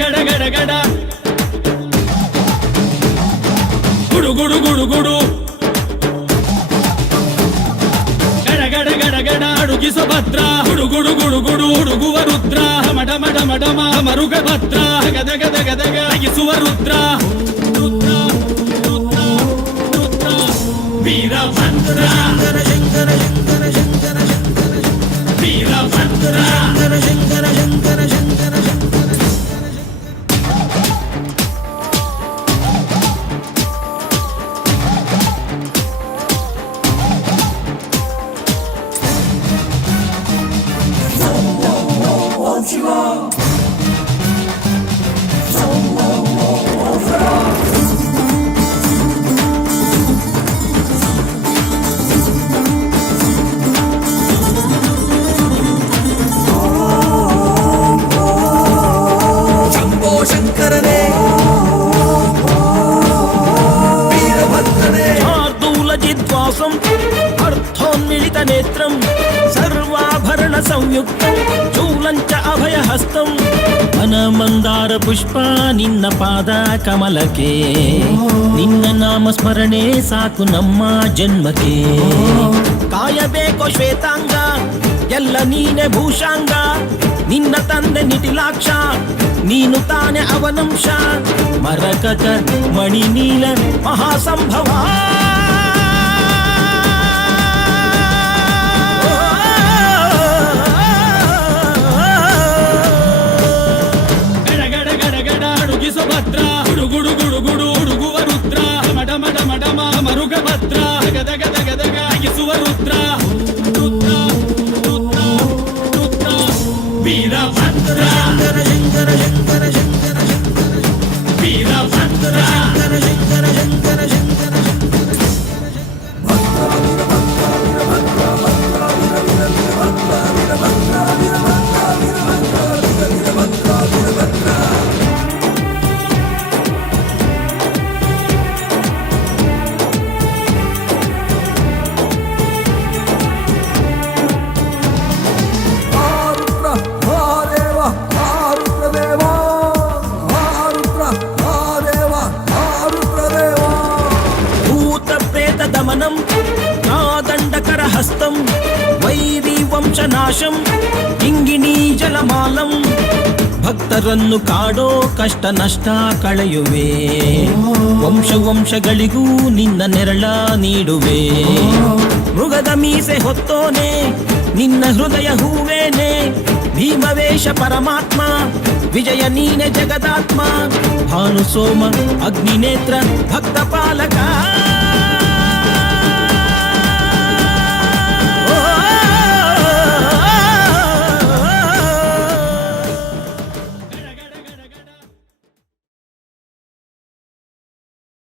ಗಡ ಗಡ ಗಡ ಗುಡು ಗುಡು ಗುಡು ಗುಡು ಗಡ ಗಡ ಗಡ ಗಡ ಅಡುಗಿಸೋ ಭದ್ರ ಗುಡು ಗುಡು ಗುಡು ಗುಡು ಹುಡುಗುವ ರುದ್ರ ಮಡ ಮಡ ಮಡಮ ಮರುಗ ಭದ್ರ ಗದ ಗದ ಗದಗ ಅಗಿಸುವ ರುದ್ರ ರುದ್ರ ರುದ್ರ ರುದ್ರ ವೀರಭದ್ರ ಶಂಕರ ಶಂಕರ ಶಂಕರ ಶಂಕರ ಶಂಕರ ವೀರಭದ್ರ ಶಂಕರ ಶಂಕರ ಶಂಕರ ಶಂಕರ అర్థోన్మిళిత నేత్రం సర్వాభరణ సంయుక్తం చూలంచ అభయహస్తం ವನಮಂದಾರ ಪುಷ್ಪ ನಿನ್ನ ಪಾದ ಕಮಲಕ್ಕೆ ನಿನ್ನ ನಾಮ ಸ್ಮರಣೆ ಸಾಕು ನಮ್ಮ ಜನ್ಮಕ್ಕೆ ಕಾಯಬೇಕೋ ಶ್ವೇತಾಂಗ ಎಲ್ಲ ನೀನೆ ಭೂಷಾಂಗ ನಿನ್ನ ತಂದೆ ನಿಟಿಲಾಕ್ಷ ನೀನು ತಾನೆ ಅವನಂಶ ಮರಕತ ಮಣಿ ನೀಲ ಮಹಾಸಂಭವ ಭದ್ರ ಗುಡು ಗುಡು ಗುಡು ಗುಡು ಹುಡುಗುವ ರುದ್ರ ಮಡ ಮಡ ಮಡಮ ಮರುಗ ಭದ್ರ ಗದ ಗದ ಗದಗ ಅಗಿಸುವ ರುದ್ರ ರುದ್ರ ರುದ್ರ ರುದ್ರ ವೀರಭದ್ರ ಶಂಕರ ಶಂಕರ ಶಂಕರ ಶಂಕರ ಶಂಕರ ವೀರಭದ್ರ ಶಂಕರ ಶಂಕರ ಶಂಕರ ಶಂಕರ హస్తం వైరీ వంశనాశం ಕಿಂಗಿಣಿ ಜಲಮಾಲಂ ಭಕ್ತರನ್ನು ಕಾಡೋ ಕಷ್ಟ ನಷ್ಟ ಕಳೆಯುವೆ ವಂಶ ವಂಶಗಳಿಗೂ ನಿನ್ನ ನೆರಳ ನೀಡುವೆ ಮೃಗದ ಮೀಸೆ ಹೊತ್ತೋನೆ ನಿನ್ನ ಹೃದಯ ಹೂವೇನೆ ಭೀಮವೇಶ ಪರಮಾತ್ಮ ವಿಜಯ ನೀನೆ ಜಗದಾತ್ಮ ಭಾನು ಸೋಮ ಅಗ್ನಿನೇತ್ರ ಭಕ್ತ ಪಾಲಕ